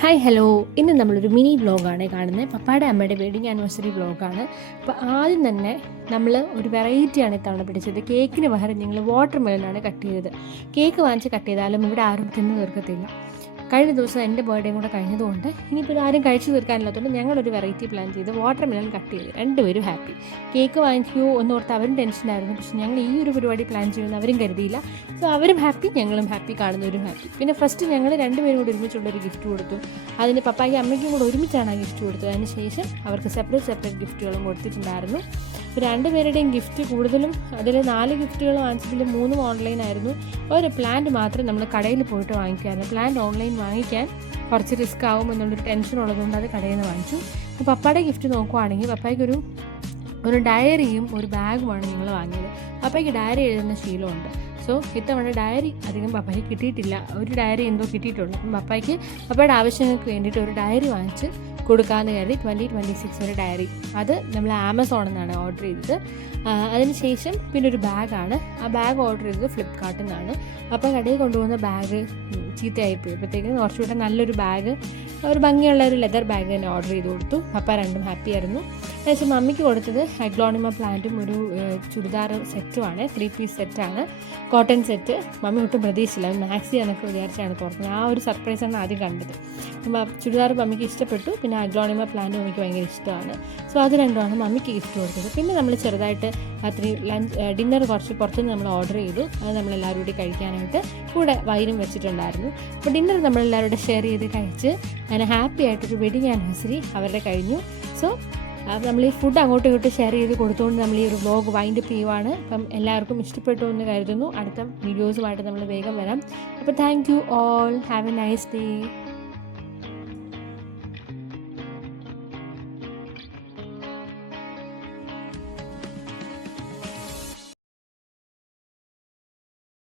Hi hello, ഇന്ന് നമ്മളൊരു mini വ്ലോഗാണ് കാണുന്നത്. പപ്പായുടെ അമ്മയുടെ വെഡിങ് ആനിവേഴ്സറി വ്ലോഗാണ്. അപ്പോൾ ആദ്യം തന്നെ നമ്മൾ ഒരു വെറൈറ്റിയാണ് ഇത്തവണ പിടിച്ചത്. കേക്കിന് പകരം ഞങ്ങൾ വാട്ടർ മെലനാണ് കട്ട് ചെയ്തത്. കേക്ക് വാങ്ങിച്ച് കട്ട് ചെയ്താലും ഇവിടെ ആരും തിന്ന് തീർക്കത്തില്ല. കഴിഞ്ഞ ദിവസം എൻ്റെ ബർത്ത്ഡേയും കൂടെ കഴിഞ്ഞതുകൊണ്ട് ഇനിയിപ്പോൾ ആരും കഴിച്ചു തീർക്കാനില്ലാത്തതുകൊണ്ട് ഞങ്ങളൊരു വെറൈറ്റി പ്ലാൻ ചെയ്ത് വാട്ടർ മെലൺ കട്ട് ചെയ്ത് രണ്ടുപേരും ഹാപ്പി. കേക്ക് വാങ്ങിക്കുമോ എന്നോർത്ത് അവരും ടെൻഷനായിരുന്നു. പക്ഷേ ഞങ്ങൾ ഈ ഒരു പരിപാടി പ്ലാൻ ചെയ്യുമെന്ന് അവരും കരുതിയില്ല. സോ അവരും ഹാപ്പി, ഞങ്ങളും ഹാപ്പി, കാണുന്നവരും ഹാപ്പി. പിന്നെ ഫസ്റ്റ് ഞങ്ങൾ രണ്ടുപേരും കൂടി ഒരുമിച്ചുള്ളൊരു ഗിഫ്റ്റ് കൊടുത്തു. അതിന് പപ്പായ്ക്കും അമ്മയ്ക്കും കൂടെ ഒരുമിച്ചാണ് ആ ഗിഫ്റ്റ് കൊടുത്തത്. അതിന് ശേഷം അവർക്ക് സെപ്പറേറ്റ് ഗിഫ്റ്റുകളും കൊടുത്തിട്ടുണ്ടായിരുന്നു. ഇപ്പോൾ രണ്ടുപേരുടെയും ഗിഫ്റ്റ് കൂടുതലും അതിൽ 4 ഗിഫ്റ്റുകൾ വാങ്ങിച്ചതിൽ 3 ഓൺലൈനായിരുന്നു. ഒരു പ്ലാന്റ് മാത്രം നമ്മൾ കടയിൽ പോയിട്ട് വാങ്ങിക്കുമായിരുന്നു. പ്ലാന്റ് ഓൺലൈൻ വാങ്ങിക്കാൻ കുറച്ച് റിസ്ക് ആവും എന്നുള്ളൊരു ടെൻഷൻ ഉള്ളതുകൊണ്ട് അത് കടയിൽ നിന്ന് വാങ്ങിച്ചു. അപ്പോൾ പപ്പയുടെ ഗിഫ്റ്റ് നോക്കുവാണെങ്കിൽ പപ്പായ്ക്കൊരു ഡയറിയും ഒരു ബാഗുമാണ് ഞങ്ങൾ വാങ്ങിയത്. പപ്പയ്ക്ക് ഡയറി എഴുതുന്ന ശീലമുണ്ട്. സോ ഇത്തവണ ഡയറി അധികം പപ്പായ്ക്ക് കിട്ടിയിട്ടില്ല. ഒരു ഡയറി എന്തോ കിട്ടിയിട്ടുള്ളൂ. അപ്പം പപ്പയുടെ ആവശ്യങ്ങൾക്ക് വേണ്ടിയിട്ട് ഒരു ഡയറി വാങ്ങിച്ച് കൊടുക്കാമെന്ന് കരുതി 2026 ഒരു ഡയറി. അത് നമ്മൾ ആമസോണിൽ നിന്നാണ് ഓർഡർ ചെയ്തത്. അതിനുശേഷം പിന്നെ ഒരു ബാഗാണ്. ആ ബാഗ് ഓർഡർ ചെയ്തത് ഫ്ലിപ്കാർട്ടിൽ നിന്നാണ്. അപ്പം കടയിൽ കൊണ്ടുപോകുന്ന ബാഗ് ചീത്തയായിപ്പോയി. അപ്പോഴത്തേക്കും കുറച്ചുകൂടെ നല്ലൊരു ബാഗ്, ഒരു ഭംഗിയുള്ള ഒരു ലെതർ ബാഗ് തന്നെ ഓർഡർ ചെയ്ത് കൊടുത്തു. പപ്പ രണ്ടും ഹാപ്പിയായിരുന്നു. ഏകദേശം മമ്മിക്ക് കൊടുത്തത് അഗ്ലോണിമ പ്ലാന്റും ഒരു ചുരിദാർ സെറ്റുമാണ്. 3 പീസ് സെറ്റാണ്, കോട്ടൺ സെറ്റ്. മമ്മി ഒട്ടും പ്രതീക്ഷിച്ചില്ല, മാക്സി എന്നൊക്കെ വിചാരിച്ചാണ് തുറന്നത്. ആ ഒരു സർപ്രൈസാണ് ആദ്യം കണ്ടത്. ചുരിദാർ മമ്മിക്ക് ഇഷ്ടപ്പെട്ടു. പിന്നെ അഗ്ലോണിമ പ്ലാന്റ് മമ്മിക്ക് ഭയങ്കര ഇഷ്ടമാണ്. സോ അത് രണ്ടുമാണ് മമ്മിക്ക് ഗിഫ്റ്റ് കൊടുത്തത്. പിന്നെ നമ്മൾ ചെറുതായിട്ട് രാത്രി ഡിന്നർ കുറച്ച് പുറത്തുനിന്ന് നമ്മൾ ഓർഡർ ചെയ്തു. അത് നമ്മളെല്ലാവരും കൂടി കഴിക്കാനായിട്ട് കൂടെ വൈനും വെച്ചിട്ടുണ്ടായിരുന്നു. അപ്പോൾ ഡിന്നർ നമ്മളെല്ലാവരും കൂടെ ഷെയർ ചെയ്ത് കഴിച്ച് അങ്ങനെ ഹാപ്പി ആയിട്ടൊരു വെഡിങ് ആനിവേഴ്സറി അവരുടെ കഴിഞ്ഞു. സോ നമ്മൾ ഈ ഫുഡ് അങ്ങോട്ടും ഇങ്ങോട്ടും ഷെയർ ചെയ്ത് കൊടുത്തുകൊണ്ട് നമ്മൾ ഈ ഒരു വ്ലോഗ് വൈൻഡപ്പ് ചെയ്യുവാണ്. അപ്പം എല്ലാവർക്കും ഇഷ്ടപ്പെട്ടു എന്ന് കരുതുന്നു. അടുത്ത വീഡിയോസുമായിട്ട് നമ്മൾ വേഗം വരാം. അപ്പോൾ thank you all, have A nice day.